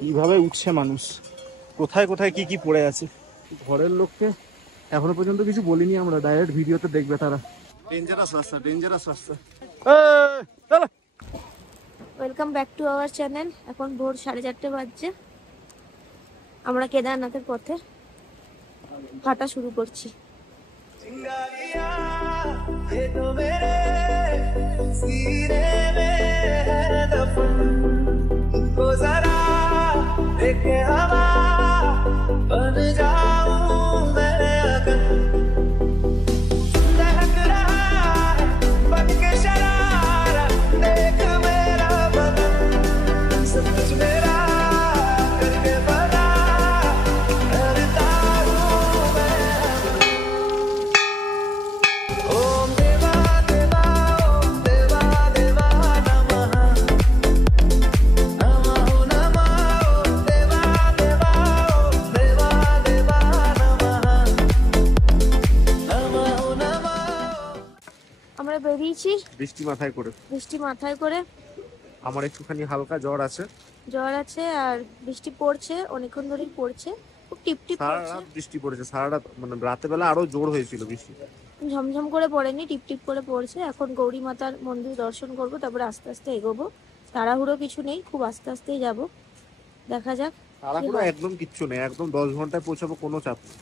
কিভাবে উঠছে মানুষ, কোথায় কোথায় কি কি পড়ে আছে। ঘরের লোককে এখনো পর্যন্ত কিছু বলিনি আমরা, ডাইরেক্ট ভিডিওতে দেখবে তারা। ডেঞ্জারাস রাস্তা, ডেঞ্জারাস রাস্তা। Welcome back to our channel. এখন ভোর 4:30 বাজছে। আমরা কেদারনাথের পথে হাঁটা শুরু করছি। আমরা বেরিয়েছি বৃষ্টি মাথায় করে। আমার একটুখানি হালকা জ্বর আছে আর বৃষ্টি পড়ছে, অনেকক্ষণ ধরেই পড়ছে, খুব টিপটিপ সারা রাত বৃষ্টি পড়েছে, সারা রাত মানে রাতে বেলা আরো জোর হয়েছিল বৃষ্টি, ঝমঝম করে পড়েনি, টিপটিপ করে পড়ছে। এখন গৌরী মাতার মন্দির দর্শন করবো, তারপরে আস্তে আস্তে এগোবো। তাড়াহুড়ো কিছু নেই, খুব আস্তে আস্তেই যাব, দেখা যাক। তাড়াহুড়ো একদম কিচ্ছু নেই, একদম 10 ঘন্টায় পৌঁছাবো, কোনো চাপ নেই।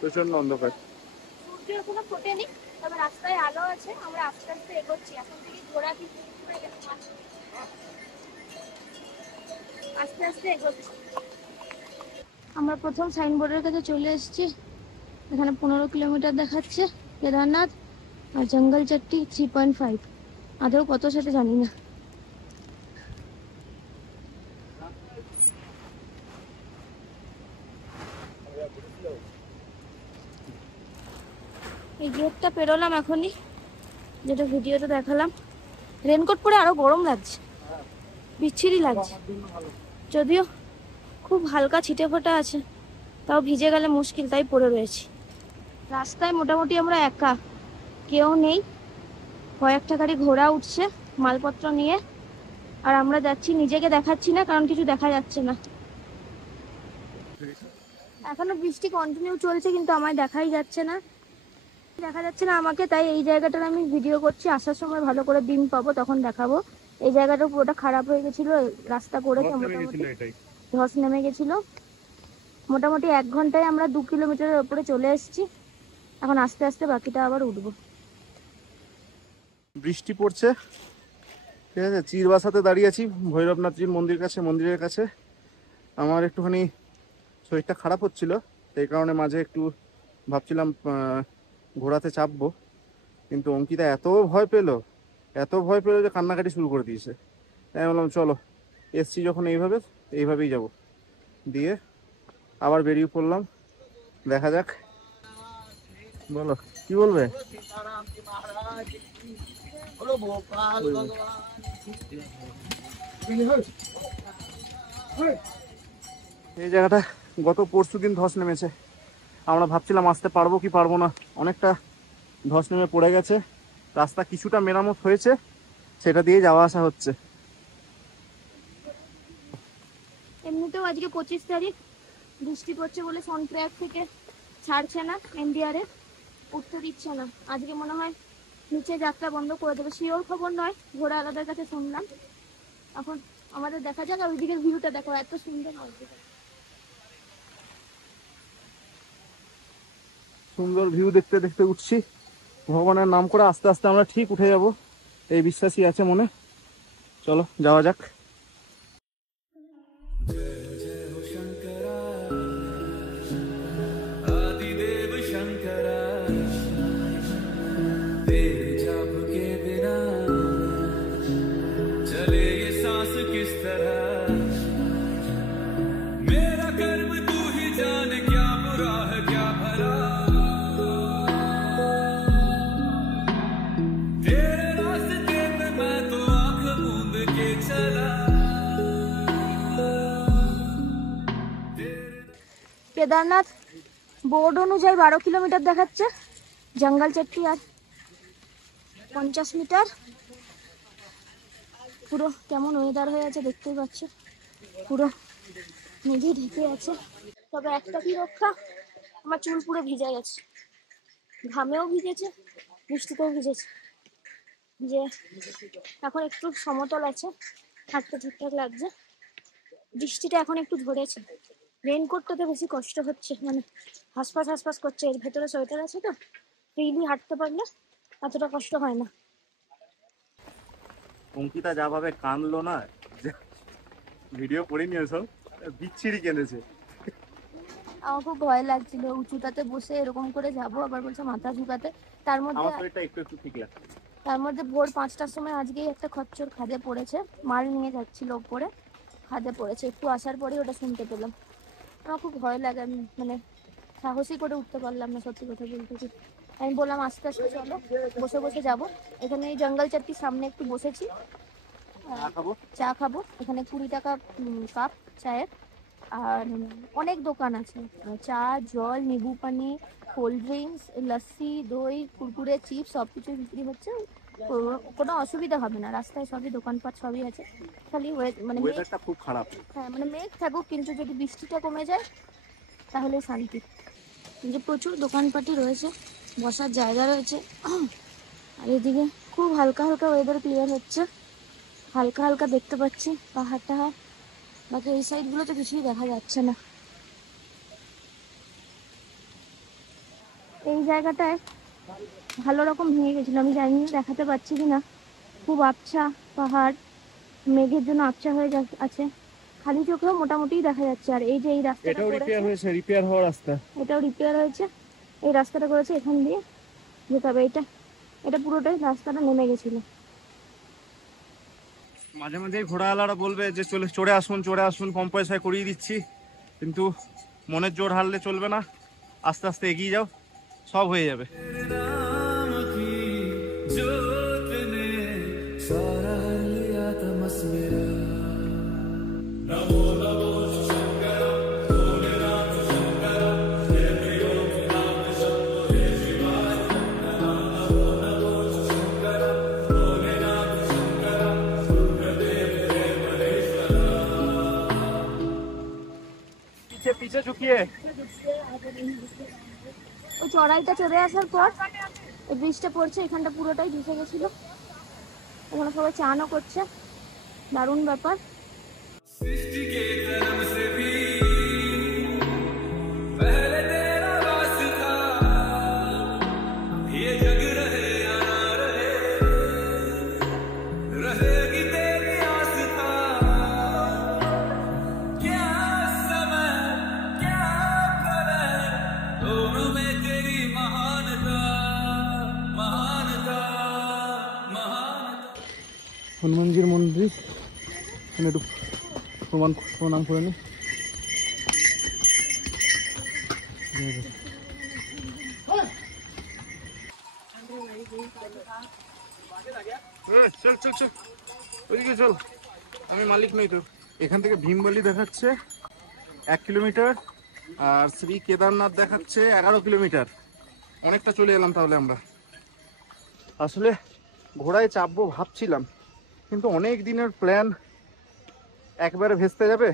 প্রচন্ড অন্ধকার, সূর্য এখনো ফোটেনি, তবে রাস্তায় আলো আছে। আমরা আস্তে আস্তে এগোচ্ছি। এখন থেকে ঘোড়া কি আস্তে আস্তে এগোচ্ছি। আমরা প্রথম সাইনবোর্ডের কাছে চলে এসেছি। এখানে 15 কিলোমিটার দেখাচ্ছে কেদারনাথ, আর জঙ্গল চাট্টি 3.5। আদৌ কত সেটা জানি না। এই গেটটা পেরোলাম এখনই, যেটা ভিডিওতে দেখালাম। রেনকোট পরে আরো গরম লাগছে, বিচ্ছিরি লাগছে। যদিও খুব হালকা ছিটে ফোঁটা আছে, তাও ভিজে গেলে মুশকিল, তাই পরে রয়েছি। রাস্তায় মোটামুটি আমরা একা, কেউ নেই। কয়েকটা গাড়ি ঘোড়া উঠছে মালপত্র নিয়ে, আর আমরা যাচ্ছি। নিজেকে দেখাচ্ছি না, কারণ কিছু দেখা যাচ্ছে না। এখনো বৃষ্টি কন্টিনিউ চলছে, কিন্তু আমায় দেখা যাচ্ছে না আমাকে। তাই এই জায়গাটার আমি ভিডিও করছি। আসার সময় ভালো করে দিন পাবো, তখন দেখাবো। এই জায়গাটা পুরোটা খারাপ হয়ে গেছিল, রাস্তা করেছে, মোটামুটি ধস নেমে গেছিল। মোটামুটি 1 ঘন্টায় আমরা 2 কিলোমিটারের উপরে চলে এসেছি। এখন আস্তে আস্তে বাকিটা আবার উঠবো। বৃষ্টি পড়ছে, ঠিক আছে। চিরবাসাতে দাঁড়িয়ে আছি ভৈরবনাথজির মন্দিরের কাছে। আমার একটুখানি শরীরটা খারাপ হচ্ছিল, সেই কারণে মাঝে একটু ভাবছিলাম ঘোড়াতে চাপবো, কিন্তু অঙ্কিতা এত ভয় পেলো যে কান্নাকাটি শুরু করে দিয়েছে। তাই বললাম চলো, এসছি যখন এইভাবেই যাব। দিয়ে আবার বেরিয়ে পড়লাম, দেখা যাক। বলো কি বলবে? এই জায়গাটা গত পরশুদিন ধস নেমেছে। আমরা ভাবছিলাম আসতে পারবো কি পারবো না, অনেকটা ধস নেমে পড়ে গেছে। রাস্তা কিছুটা মেরামত হয়েছে, সেটা দিয়ে যাওয়া আসা হচ্ছে। এমনিতেও আজকে 25 তারিখ, বৃষ্টি পড়ছে বলে সনট্র্যাক থেকে ছাড়ছে না, এনডিআরএ উঠতে দিচ্ছে না। আজকে মনে হয় নিচে যাত্রা বন্ধ করে দেবে, শিওর খবর নয়, ঘোড়া আলাদার কাছে শুনলাম। এখন আমাদের দেখা যাক। আর ওইদিকের ভিউটা দেখো, এত সুন্দর। সুন্দর ভিউ দেখতে দেখতে উঠছি। ভগবানের নাম করে আস্তে আস্তে আমরা ঠিক উঠে যাব, এই বিশ্বাসই আছে মনে। চলো যাওয়া যাক। কেদারনাথ বোর্ড অনুযায়ী 12 কিলোমিটার দেখাচ্ছে, জঙ্গল চট্টি আর 50 মিটার। পুরো কেমন ওয়েদার হয়ে আছে দেখতেই পাচ্ছ, পুরো মেঘে ঢেকে আছে। তবে একটা কি রক্ষা, আমার চুল পুরো ভিজে গেছে, ঘামেও ভিজেছে, বৃষ্টিতেও ভিজেছে। যে এখন একটু সমতল আছে, হাঁটতে ঠিকঠাক লাগছে। বৃষ্টিটা এখন একটু ধরেছে, রেনকোটটাতে বেশি কষ্ট হচ্ছে, মানে হাসপাস হাসপাস করছে। এর ভেতরে সোয়েটার আছে তো, ফ্রিলি হাঁটতে পারলে এতটা কষ্ট হয় না। অঙ্কিতা যা ভাবে কানলো না, ভিডিও করিনি ওসব, বিচ্ছিরি কেঁদেছে। আমার খুব ভয় লাগছিল উঁচুটাতে বসে এরকম করে যাব, আবার বলছে মাথা ঝুঁকাতে। তার মধ্যে একটু ঠিক লাগছে। তার মধ্যে ভোর 5টার সময় আজকেই একটা খচ্চর খাদে পড়েছে, মাল নিয়ে যাচ্ছিল ওপরে, খাদে পড়েছে। একটু আসার পরে ওটা শুনতে পেলাম। আমার খুব ভয় লাগে, আমি মানে সাহসই করে উঠতে পারলাম না, সত্যি কথা বলতে কি। আমি বললাম আস্তে আস্তে চলো, বসে বসে যাব। এখানে এই জঙ্গল চাট্টির সামনে একটু বসেছি, চা খাবো। এখানে 20 টাকা কাপ চায়ের। আর অনেক দোকান আছে, চা, জল, নিবু পানি, কোল্ড ড্রিঙ্কস, লস্যি, দই, কুরকুরে, চিপস সব কিছু বিক্রি হচ্ছে। কোনো অসুবিধা হবে না, রাস্তায় সবই দোকানপাট সবই আছে। খালি মানে ওয়েদারটা খুব খারাপ। হ্যাঁ, মানে মেঘ থাকুক, কিন্তু যদি বৃষ্টিটা কমে যায় তাহলে শান্তি। যে প্রচুর দোকানপাটি রয়েছে, বসার জায়গা রয়েছে। আর এদিকে খুব হালকা হালকা ওয়েদার ক্লিয়ার হচ্ছে, হালকা হালকা দেখতে পাচ্ছি পাহাড়টা। বাকি এই সাইডগুলোতে কিছুই দেখা যাচ্ছে না। এই জায়গাটায় ভালো রকম ভেঙে গেছিল, আমি জানি না দেখাতে পাচ্ছি কিনা। খুব আবছা পাহাড়, মেঘের জন্য আবছা হয়ে আছে, খালি চোখেও মোটামুটি দেখা যাচ্ছে। আর এই যে এই রাস্তাটা এটাও রিপেয়ার হয়েছে, রিপেয়ার হওয়ার রাস্তা, এটাও রিপেয়ার হয়েছে। এই রাস্তাটা করেছে, এখান দিয়ে যেতে হবে। এটা পুরোটাই রাস্তাটা নেমে গেছিল। মাঝে মাঝে ঘোড়াওয়ালারা বলবে যে চড়ে আসুন, কম পয়সায় করিয়ে দিচ্ছি, কিন্তু মনের জোর হারলে চলবে না। আস্তে আস্তে এগিয়ে যাও, সব হয়ে যাবে। পিছে ঝুঁকিয়ে ওই চড়াইটা চড়ে আসার পর এই বৃষ্টিটা পড়ছে, এখানটা পুরোটাই ধসে গেছিল। এখানে সবাই চানও করছে, দারুণ ব্যাপার। হনুমানজির মন্দির, একটু প্রণাম করে নি। চল চল চল, ওইদিকে চল, আমি মালিক নই তো। এখান থেকে ভীমবালি দেখাচ্ছে 1 কিলোমিটার, আর শ্রী কেদারনাথ দেখাচ্ছে 11 কিলোমিটার। অনেকটা চলে এলাম তাহলে আমরা। আসলে ঘোড়ায় চাপবো ভাবছিলাম, কিন্তু অনেক দিনের প্ল্যান একবারে ভেস্তে যাবে,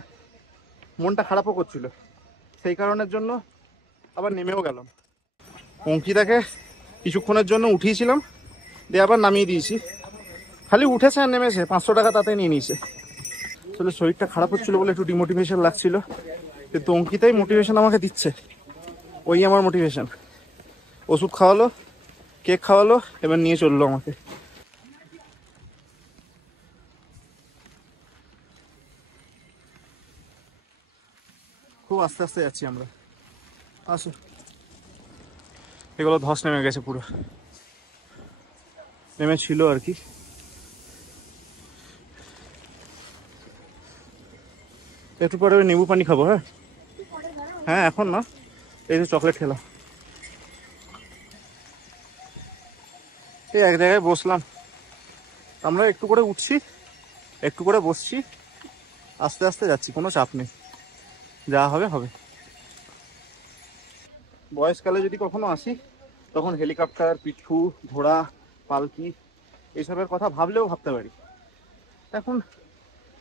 মনটা খারাপও করছিল। সেই কারণের জন্য আবার নেমেও গেলাম। অঙ্কিতাকে কিছুক্ষণের জন্য উঠিয়েছিলাম, দিয়ে আবার নামিয়ে দিয়েছি। খালি উঠেছে আর নেমেছে, 500 টাকা তাতে নিয়ে নিয়েছে। আসলে শরীরটা খারাপ হচ্ছিল বলে একটু ডিমোটিভেশন লাগছিল, কিন্তু অঙ্কিতাই মোটিভেশন আমাকে দিচ্ছে। ওই আমার মোটিভেশন। ওষুধ খাওয়ালো, কেক খাওয়ালো, এবার নিয়ে চললো আমাকে। খুব আস্তে আস্তে যাচ্ছি আমরা। আসো, এগুলো ধস নেমে গেছে, পুরো নেমেছিল আর কি। একটু পরে ওই নিবু পানি খাবো। হ্যাঁ হ্যাঁ, এখন না, এই যে চকলেট খেলাম। এই এক জায়গায় বসলাম, আমরা একটু করে উঠছি, একটু করে বসছি, আস্তে আস্তে যাচ্ছি, কোনো চাপ নেই, যা হবে হবে। বয়সকালে যদি কখনো আসি তখন হেলিকপ্টার, পিঠু, ঘোড়া, পালকি এইসবের কথা ভাবলেও ভাবতে পারি। এখন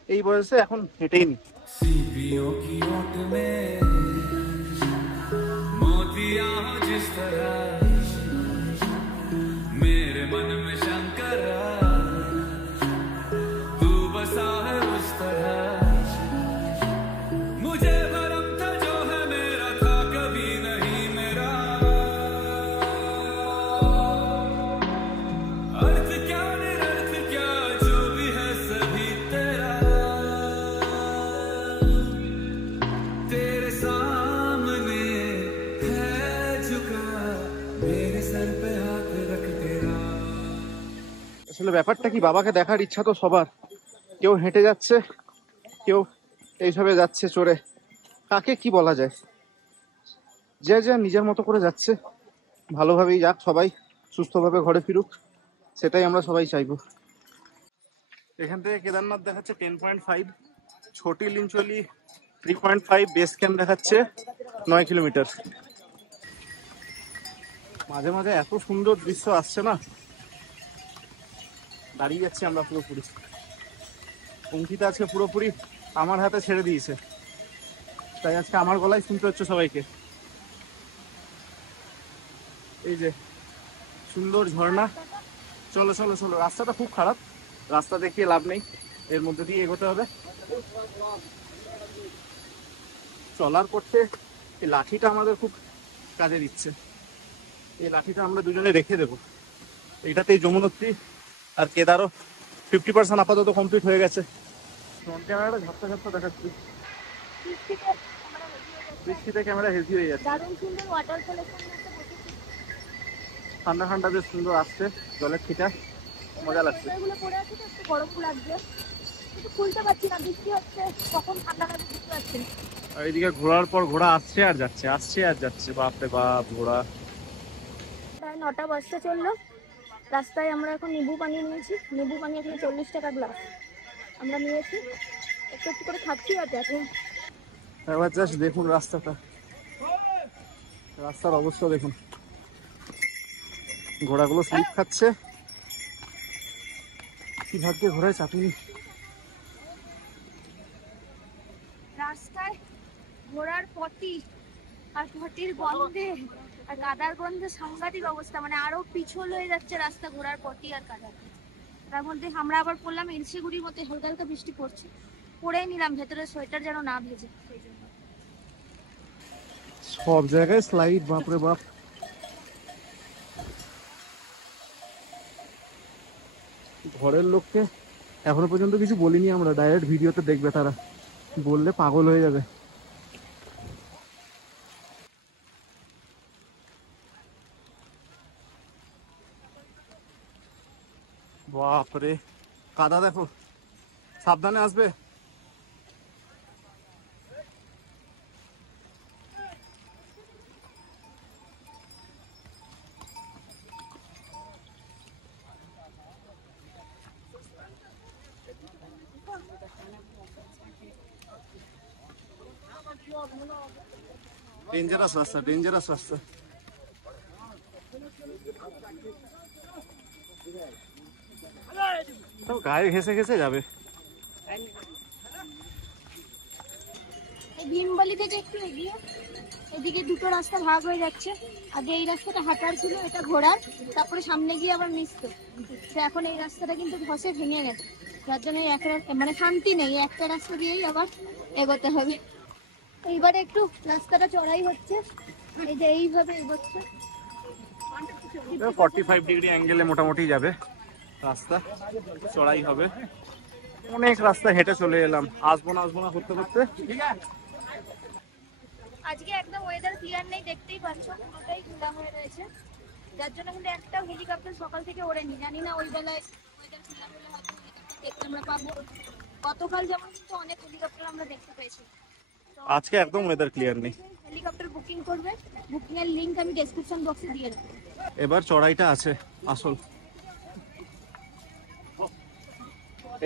এই বয়সে এখন হেঁটেই নি। सीपियों की ओट में मोतियां हो जिस तरह मेरे मन में शंकर तू बसा है उस तरह मुझे भरम था जो है मेरा था कभी नहीं मेरा अर्थ क्या निरर्थ क्या जो भी है सभी तेरा तेरे सामने है झुका मेरे सर पे हाथ रख तेरा। আসলে ব্যাপারটা কি, বাবাকে দেখার ইচ্ছা তো সবার। কেউ হেঁটে যাচ্ছে, কেউ এইভাবে যাচ্ছে চড়ে। কাকে কি বলা যায়, যে যে নিজের মতো করে যাচ্ছে। ভালোভাবেই যাক সবাই, সুস্থভাবে ঘরে ফিরুক, সেটাই আমরা সবাই চাইবো। এখান থেকে কেদারনাথ দেখাচ্ছে 10.5, ছোটি লিঞ্চলি 3.5, বেস ক্যাম্প দেখাচ্ছে 9 কিলোমিটার। মাঝে মাঝে এত সুন্দর দৃশ্য আসছে না, দাঁড়িয়ে যাচ্ছি আমরা পুরোপুরি। অঙ্কিতা আজকে পুরোপুরি আমার হাতে ছেড়ে দিয়েছে, তাই আজকে আমার গলায় শুনতে হচ্ছে সবাইকে। এই যে সুন্দর ঝর্ণা। চলো চলো চলো, রাস্তাটা খুব খারাপ, রাস্তা দেখিয়ে লাভ নেই, এর মধ্যে দিয়ে এগোতে হবে। চলার পথে এই লাঠিটা আমাদের খুব কাজে দিচ্ছে। এই লাঠিটা আমরা দুজনে রেখে দেবো। এইটাতেই যমুনোত্রী আর কেদারও 50% আপাতত কমপ্লিট হয়ে গেছে। ফ্রন্ট ক্যামেরাটা ঝাপটা ঝাপটা দেখাচ্ছি, বৃষ্টিতে ক্যামেরা হেভি হয়ে যাচ্ছে। দারুণ সুন্দর ওয়াটারফলের সামনে একটা বসেছি। ঠান্ডা ঠান্ডা বেশ সুন্দর আসছে, জলের ছিটা, মজা লাগছে। এগুলো পড়ে আছে তো একটু গরম লাগছে, কিন্তু খুলতে পারছি না, বৃষ্টি হচ্ছে, কখন ঠান্ডা লাগবে বুঝতে পারছি না। আর এইদিকে ঘোরার পর ঘোড়া আসছে আর যাচ্ছে, আসছে আর যাচ্ছে, বাপরে বাপ ঘোড়া। প্রায় 9টা বাজতে চললো। রাস্তায় আমরা এখন নিবু পানি নিয়েছি, নিবু পানি এখানে 40 টাকা গ্লাস আমরা নিয়েছি, একটু একটু করে খাচ্ছি। আর এখন একবার জাস্ট দেখুন রাস্তাটা, রাস্তার অবস্থা দেখুন। ঘোড়াগুলো স্লিপ খাচ্ছে, কি ভাগ্যে ঘোড়ায় চাপিনি। রাস্তায় ঘোড়ার পটি আর পটির গন্ধে আর কাদার গন্ধে সাংঘাতিক অবস্থা, মানে আরো পিছল হয়ে যাচ্ছে রাস্তা ঘোড়ার পটি আর কাদার। তার মধ্যে আমরা আবার পড়লাম এলসিগুড়ির মধ্যে, হালকা হালকা বৃষ্টি পড়ছে, পরেই নিলাম ভেতরে সোয়েটার যেন না ভেজে, সেই জন্য। সব জায়গায় স্লাইড, বাপরে বাপ। ঘরের লোককে এখনো পর্যন্ত কিছু বলিনি আমরা, ডাইরেক্ট ভিডিওতে দেখবে তারা, বললে পাগল হয়ে যাবে। বাপরে কাদা দেখো, সাবধানে আসবে। ডেঞ্জারাস রাস্তা, ডেঞ্জারাস রাস্তা। তো গায়ে ঘেসে ঘেসে যাবে। ভীমবালি থেকে একটু এগিয়ে এদিকে দুটো রাস্তা ভাগ হয়ে যাচ্ছে। আগে এই রাস্তাটা হাঁটার ছিল, এটা ঘোড়ার, তারপরে সামনে গিয়ে আবার মিশতো। তো এখন এই রাস্তাটা কিন্তু ধসে ভেঙে গেছে, যার জন্য মানে শান্তি নেই, একটা রাস্তা দিয়েই আবার এগোতে হবে। এইবারে একটু রাস্তাটা চড়াই হচ্ছে, এই যে এইভাবে এগোচ্ছে। 45 ডিগ্রি অ্যাঙ্গেলে মোটামুটি যাবে রাস্তা, চড়াই হবে। অনেক রাস্তা হেঁটে চলে এলাম, আসবো না করতে করতে। আজকে একদম ওয়েদার ক্লিয়ার নেই, দেখতেই পাচ্ছ পুরোটাই খোলা হয়ে রয়েছে, যার জন্য কিন্তু একটা হেলিকপ্টার সকাল থেকে ওড়েনি। জানি না ওই বেলায় ওয়েদার ক্লিয়ার হলে হয়তো হেলিকপ্টার দেখতে আমরা পাবো। গতকাল যেমন কিন্তু অনেক হেলিকপ্টার আমরা দেখতে পেয়েছি। আজকে একদম ওয়েদার ক্লিয়ার নেই। হেলিকপ্টার বুকিং করবে, বুকিং এর লিংক আমি ডেসক্রিপশন বক্সে দিয়ে দেবো। এবার চড়াইটা আছে আসল।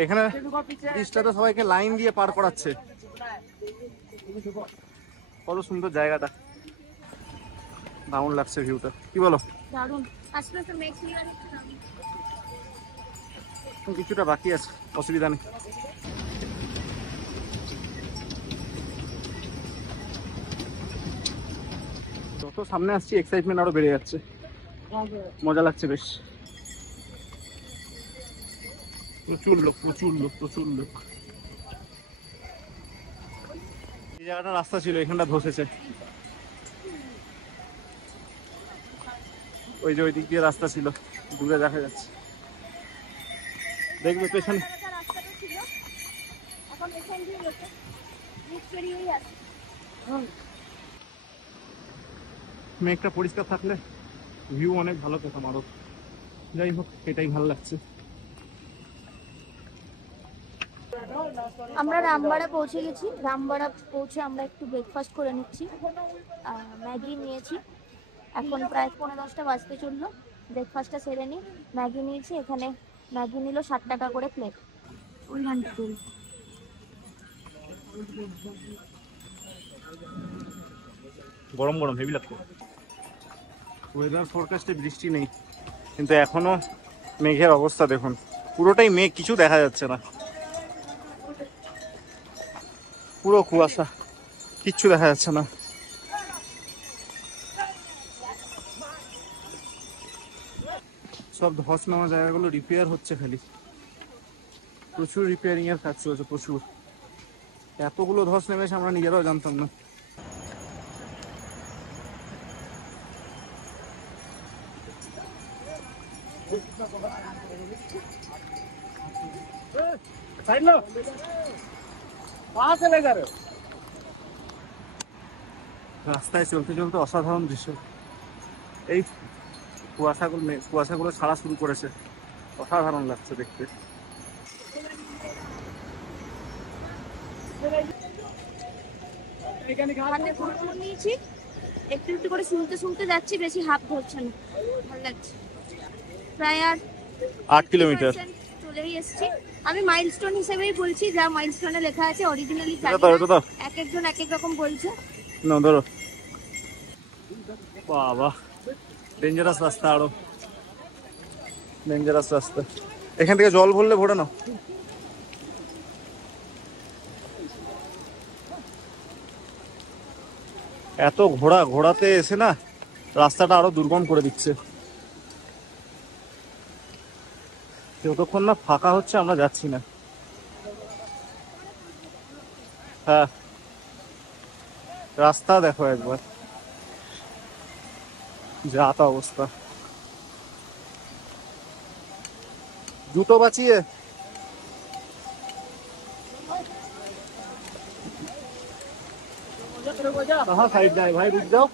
এখানে ব্রিজটাতে সবাইকে লাইন দিয়ে পার করাচ্ছে, কত সুন্দর জায়গাটা। দারুণ লাগছে ভিউটা, কি বলো? দারুণ। আস্তে আস্তে মেঘ ক্লিয়ার হচ্ছে না। কিছুটা বাকি আছে, অসুবিধা নেই। যত সামনে আসছি এক্সাইটমেন্ট আরো বেড়ে যাচ্ছে, মজা লাগছে বেশ। প্রচুর লোক, প্রচুর লোক, প্রচুর লোক। এই জায়গাটা রাস্তা ছিল, এখানটা ধসেছে। ওই যে ওই দিক দিয়ে রাস্তা ছিল, দূরে দেখা যাচ্ছে, দেখবে পেছনে। রাস্তাটা ছিল, এখন এখান দিয়ে গেছে, মুখ পেরিয়েই আছে। মেঘটা পরিষ্কার থাকলে ভিউ অনেক ভালো পেতাম আরো। যাই হোক, এটাই ভালো লাগছে। আমরা রামবাড়া পৌঁছে গেছি। রামবাড়া পৌঁছে আমরা একটু ব্রেকফাস্ট করে নিচ্ছি। ম্যাগি নিয়েছি, এখন প্রায় 10:45 বাজতে চললো। ব্রেকফাস্টটা সেরে নিই। ম্যাগি নিয়েছি, এখানে ম্যাগি নিল 60 টাকা করে প্লেট। ওই ঘন্টা গরম গরম হেভি লাগছে। ওয়েদার ফোরকাস্টে বৃষ্টি নেই, কিন্তু এখনো মেঘের অবস্থা দেখুন, পুরোটাই মেঘ, কিছু দেখা যাচ্ছে না, পুরো কুয়াশা, কিচ্ছু দেখা যাচ্ছে না। সব ধস নামা জায়গাগুলো রিপেয়ার হচ্ছে খালি, প্রচুর রিপেয়ারিং এর কাজ চলছে, প্রচুর। এতগুলো ধস নেমেছে আমরা নিজেরাও জানতাম না। রাস্তায় চলতে চলতে অসাধারণ দৃশ্য। এই কুয়াশাগুলো ছাড়া শুরু করেছে, অসাধারণ লাগছে দেখতে। হাতে ফটো নিয়েছি, একটু একটু করে শুনতে শুনতে যাচ্ছি, বেশি হাফ ধরছে না, ভালো লাগছে। প্রায় আর 8 কিলোমিটার চলেই এসেছি। আমি মাইলস্টোন হিসেবেই বলছি, যা মাইলস্টোনে লেখা আছে, অরিজিনালি এক একজন এক এক রকম বলছে। না ধরো, বাবা ডেঞ্জারাস রাস্তা, আরো ডেঞ্জারাস রাস্তা। এখান থেকে জল ভরলে ভরে নাও। এত ঘোড়াতে এসে না রাস্তাটা আরো দুর্গম করে দিচ্ছে। যতক্ষণ না ফাঁকা হচ্ছে আমরা যাচ্ছি না। হ্যাঁ, রাস্তা দেখো একবার, যা তা অবস্থা। জুতো বাঁচিয়ে कहाँ साइड जाए भाई, रुक जाओ।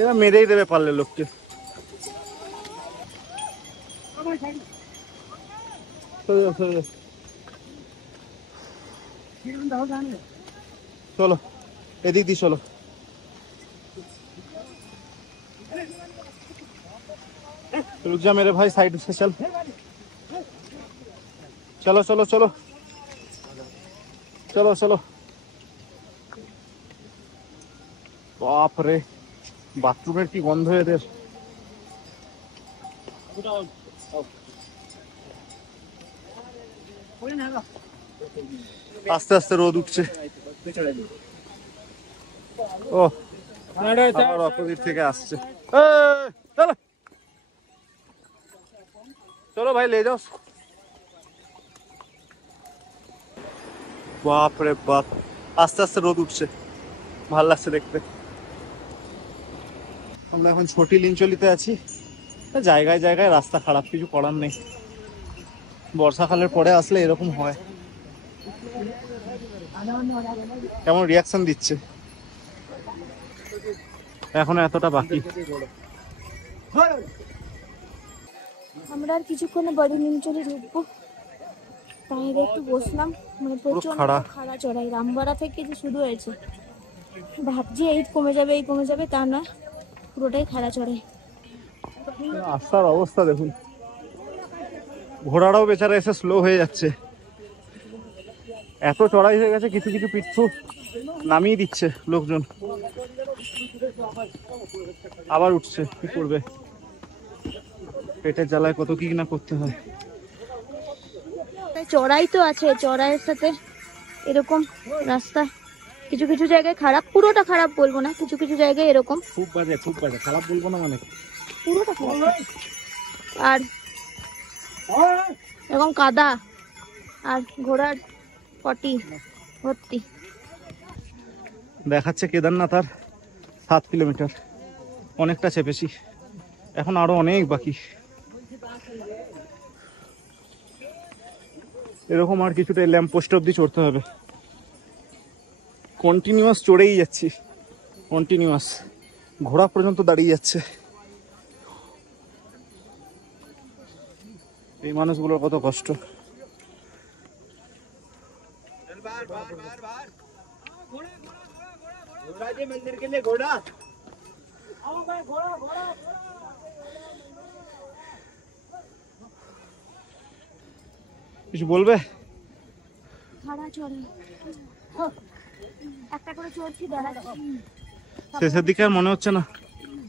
এরা মেরেই দেবে পারলে লোককে। চলো এদিক দিয়ে চলো। रुक जा मेरे भाई, साइड से चल। चलो चलो चलो चलो चलो। बाप रे, বাথরুমের কি গন্ধ এদের। আস্তে আস্তে রোদ উঠছে। ও আবার অপোজিট থেকে আসছে। চলো চলো ভাই, ले जाओ। বাপ রে বাপ, আস্তে আস্তে রোদ উঠছে, ভাল লাগছে দেখতে। আমরা এখন ছোটি লিঞ্চলিতে আছি। জায়গায় জায়গায় রাস্তা খারাপ, কিছু করার নেই, বর্ষাকালের পরে আসলে এরকম হয়। কেমন রিয়াকশন দিচ্ছে, এখন এতটা বাকি। আমরা আর কিছুক্ষণে বাড়ি লিঞ্চলি ঢুকবো, তাই একটু বসলাম। মানে প্রচন্ড খাড়া চড়াই, রামবাড়া থেকে যে শুরু হয়েছে, ভাবছি এই কমে যাবে তা না, পুরোটাই খাড়া চড়াই। রাস্তার অবস্থা দেখুন, ঘোড়ারাও বেচারা এসে স্লো হয়ে যাচ্ছে, এত চড়াই হয়ে গেছে। কিছু কিছু পিচ্ছু নামিয়ে দিচ্ছে লোকজন, আবার উঠছে, কি করবে, পেটের জ্বালায় কত কি না করতে হয়। চড়াই তো আছে, চড়াইয়ের সাথে এরকম রাস্তা কিছু কিছু জায়গায় খারাপ, পুরোটা খারাপ বলবো না, কিছু কিছু জায়গায় এরকম খুব বাজে, খুব বাজে, খারাপ বলবো না মানে পুরোটা খারাপ। আর এরকম কাদা আর ঘোড়ার পটি ভর্তি। দেখাচ্ছে কেদারনাথ আর 7 কিলোমিটার, অনেকটা চেপেছি, এখন আরো অনেক বাকি। এরকম আর কিছুটা ল্যাম্প পোস্ট অব্দি চড়তে হবে, কন্টিনিউয়াস চড়েই যাচ্ছি, কন্টিনিউয়াস, ঘোড়া পর্যন্ত দাঁড়িয়ে যাচ্ছে। এই মানুষগুলোর কত কষ্ট। কিছু বলবে? খাড়া চড়াই একটা করে চড়ছি, দাঁড়াচ্ছি। শেষের দিকে আর মনে হচ্ছে না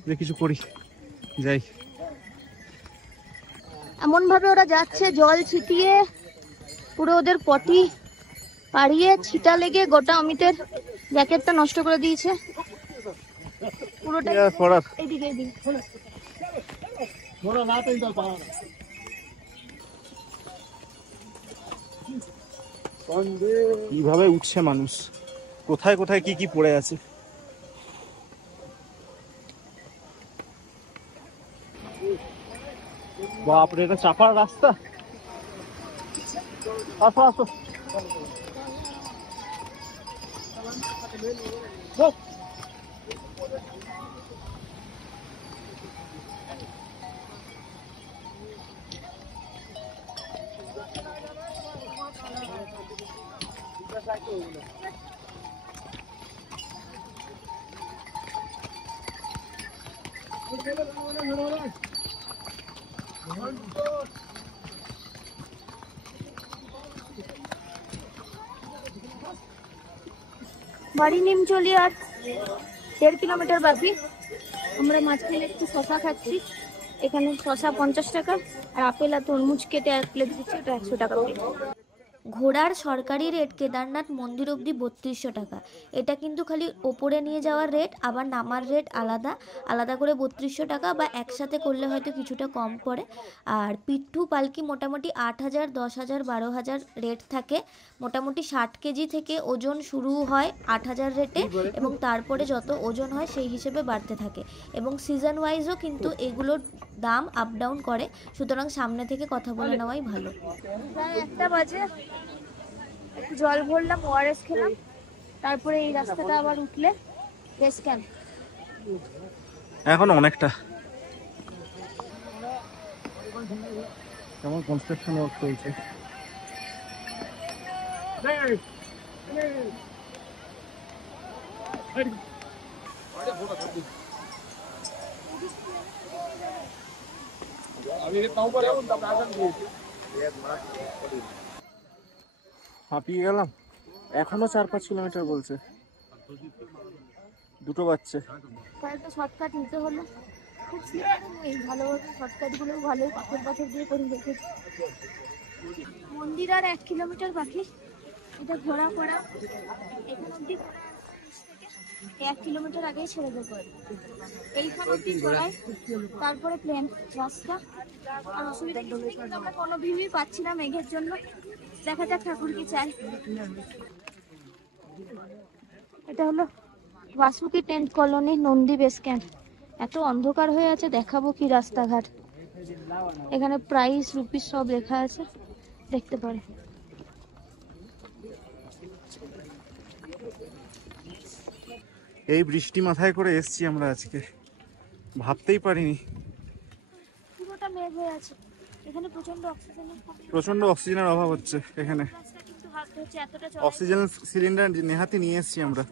যে কিছু করি, যাই। এমন ভাবে ওরা যাচ্ছে, জল ছিটিয়ে পুরো ওদের পটি পাড়িয়ে ছিটা লেগে গোটা অমিতের জ্যাকেটটা নষ্ট করে দিয়েছে পুরোটা। কি আর করার? এইদিকে এইদিকে কিভাবে উঠছে মানুষ, কোথায় কোথায় কি কি পড়ে আছে। বাপরে, এটা চাপার রাস্তা। আসো আসো, বাড়ি নিমচলি আর 1.5 কিলোমিটার বাকি। আমরা মাঝখানে একটু শশা খাচ্ছি, এখানে শশা 50 টাকা, আর আপেল আর তরমুজ কেটে 1 প্লেট দিচ্ছে, এটা 100 টাকা প্লেট। ঘোড়ার সরকারি রেট কেদারনাথ মন্দির অবধি 3200 টাকা। এটা কিন্তু খালি ওপরে নিয়ে যাওয়ার রেট, আবার নামার রেট আলাদা আলাদা করে 3200 টাকা, বা একসাথে করলে হয়তো কিছুটা কম পড়ে। আর পিঠু পালকি মোটামুটি 8000, 10000, 12000 রেট থাকে। মোটামুটি 60 কেজি থেকে ওজন শুরু হয় 8000 রেটে, এবং তারপরে যত ওজন হয় সেই হিসেবে বাড়তে থাকে, এবং সিজন ওয়াইজও কিন্তু এগুলোর দাম আপ ডাউন করে, সুতরাং সামনে থেকে কথা বলে নেওয়াই ভালো। প্রায় 1টা বাজে, একটু জল ভরলাম, ওআরএস খেলাম, তারপরে এই রাস্তাটা আবার উঠলে বেস ক্যাম্প। এখন অনেকটা কেমন কনস্ট্রাকশন ওয়ার্ক চলছে। হাঁপিয়ে গেলাম, এখনো 4-5 কিলোমিটার বলছে, দুটো বাচ্চা। কয়েকটা শর্টকাট নিতে হলো, খুব এই ভালোভাবে শর্টকাটগুলো ভালোই পাথর পাথর দিয়ে করে রেখেছি। মন্দির আর 1 কিলোমিটার বাকি, এটা ঘোরা করা, এখান অব্দি 1 কিলোমিটার আগেই ছেড়ে দেবো। এইখান অব্দি চড়াই, তারপরে প্লেন রাস্তা। আর অসুবিধা কিছু নেই, কিন্তু আমরা কোনো ভিউই পাচ্ছি না মেঘের জন্য। দেখা যাক ঠাকুর কি চাই। এটা হলো Vasuki tent colony, Nandi base camp. এত অন্ধকার হয়ে আছে, দেখাবো কি রাস্তাঘাট। এখানে প্রাইস রুপিস সব লেখা আছে, দেখতে পারে। এই বৃষ্টি মাথায় করে এসছি আমরা আজকে, ভাবতেই পারিনি। পুরোটা মেঘ হয়ে আছে, এখানে প্রচন্ড অক্সিজেনের অভাব হচ্ছে এখানে। কিন্তু ভাবতে হচ্ছে এতটা অক্সিজেন সিলিন্ডার নেহাতি নিয়ে এসছি আমরা।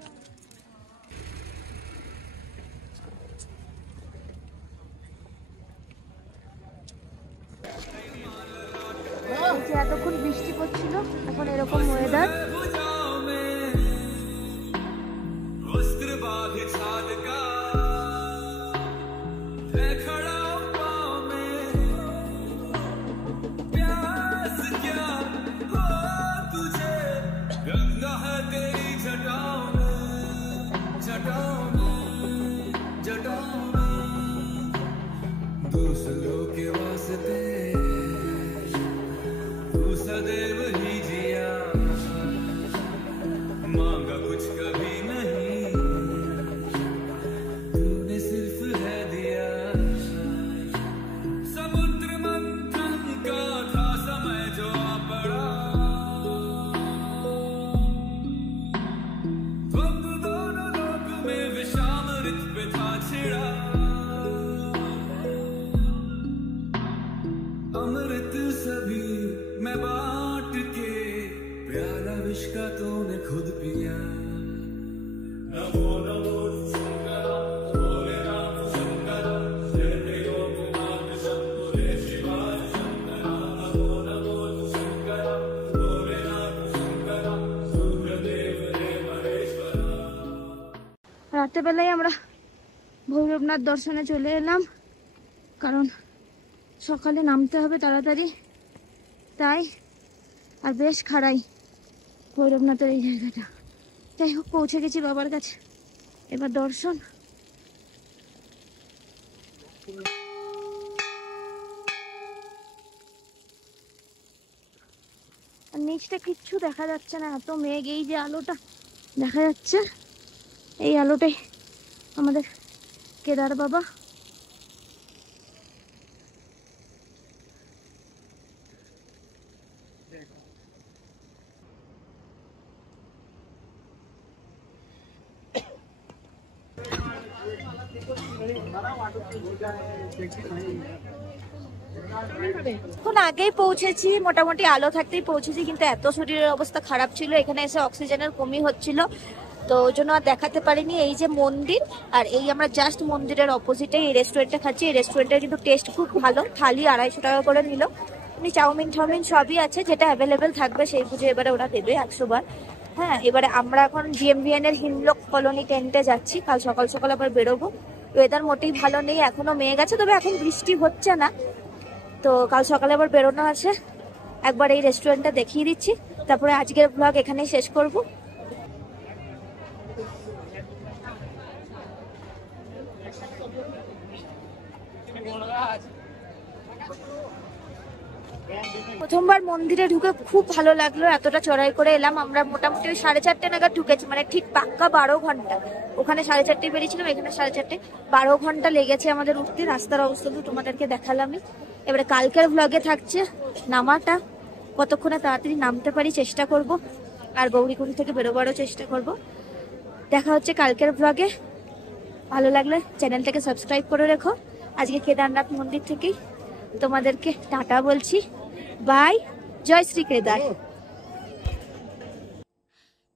है तेरी जटाओं में, जटाओं में, जटाओं में। दूसरों के वास्ते तू सदैव ही जिया, मांगा कुछ कभी नहीं, तूने सिर्फ है दिया। समुद्र मंथन का था समय जो आ पड़ा, द्वंद्व दोनों लोक में विषामृत पे था छिड़ा। अमृत सभी मैं बांट के, प्याला विष का तूने खुद पिया। नमो नमो शंकर, भोलेनाथ शंकर, जय त्रिलोकनाथ शंभुरे शिवाय शंकर। नमो नमो शंकर, भोलेनाथ शंकर, सूर्यदेव रे महेश्वर। রাত্রেবেলায় আমরা ভৈরবনাথ দর্শনে চলে এলাম, কারণ সকালে নামতে হবে তাড়াতাড়ি, তাই। আর বেশ খাড়াই ভৈরবনাথের এই জায়গাটা। যাই হোক, পৌঁছে গেছি বাবার কাছে, এবার দর্শন। আর নিচটা কিচ্ছু দেখা যাচ্ছে না, এত মেঘ। এই যে আলোটা দেখা যাচ্ছে, এই আলোটাই আমাদের কেদার বাবা। এখন আগেই পৌঁছেছি, মোটামুটি আলো থাকতেই পৌঁছেছি, কিন্তু এত শরীরের অবস্থা খারাপ ছিল, এখানে এসে অক্সিজেনের কমি হচ্ছিল, তো ওই জন্য আর দেখাতে পারিনি। এই যে মন্দির, আর এই আমরা জাস্ট মন্দিরের অপোজিটে এই রেস্টুরেন্টে খাচ্ছি। এই রেস্টুরেন্টের কিন্তু টেস্ট খুব ভালো, থালি 250 টাকা করে নিল। এমনি চাউমিন ঠাউমিন সবই আছে, যেটা অ্যাভেলেবেল থাকবে সেই বুঝে এবারে ওরা দেবে 100 বার। হ্যাঁ, এবারে আমরা এখন GMVN এর হিমলক কলোনি টেন্টে যাচ্ছি, কাল সকাল সকাল আবার বেরোবো। ওয়েদার মোটেই ভালো নেই, এখনো মেঘ আছে, তবে এখন বৃষ্টি হচ্ছে না, তো কাল সকালে আবার বেরোনো আছে। একবার এই রেস্টুরেন্টটা দেখিয়ে দিচ্ছি, তারপরে আজকের ব্লগ এখানেই শেষ করব। প্রথমবার মন্দিরে ঢুকে খুব ভালো লাগলো, এতটা চড়াই করে এলাম। আমরা মোটামুটি ওই 4:30 নাগাদ ঢুকেছি, মানে ঠিক পাক্কা 12 ঘন্টা। ওখানে 4:30 বেরিয়েছিলাম, এখানে 4:30, 12 ঘন্টা লেগেছে আমাদের উঠতে। রাস্তার অবস্থা তো তোমাদেরকে দেখালামই। এবারে কালকের ভ্লগে থাকছে নামাটা, কতক্ষণে তাড়াতাড়ি নামতে পারি চেষ্টা করব, আর গৌরীকুণ্ড থেকে বেরোবারও চেষ্টা করব। দেখা হচ্ছে কালকের ভ্লগে। ভালো লাগলে চ্যানেলটাকে সাবস্ক্রাইব করে রেখো। আজকে কেদারনাথ মন্দির থেকেই তোমাদেরকে টাটা বলছি, বাই, জয় শ্রী কেদার।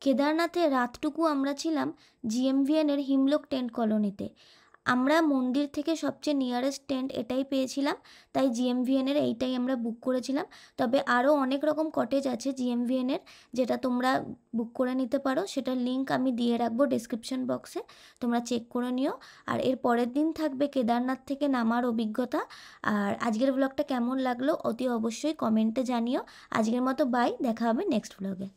কেদারনাথে রাতটুকু আমরা ছিলাম GMVN এর হিমলক টেন্ট কলোনিতে। আমরা মন্দির থেকে সবচেয়ে নিয়ারেস্ট টেন্ট এটাই পেয়েছিলাম, তাই GMVN এর এইটাই আমরা বুক করেছিলাম। তবে আরও অনেক রকম কটেজ আছে GMVN এর, যেটা তোমরা বুক করে নিতে পারো। সেটার লিঙ্ক আমি দিয়ে রাখবো ডেসক্রিপশন বক্সে, তোমরা চেক করে নিও। আর এর পরের দিন থাকবে কেদারনাথ থেকে নামার অভিজ্ঞতা। আর আজকের ব্লগটা কেমন লাগলো অতি অবশ্যই কমেন্টে জানিও। আজকের মতো বাই, দেখা হবে নেক্সট ব্লগে।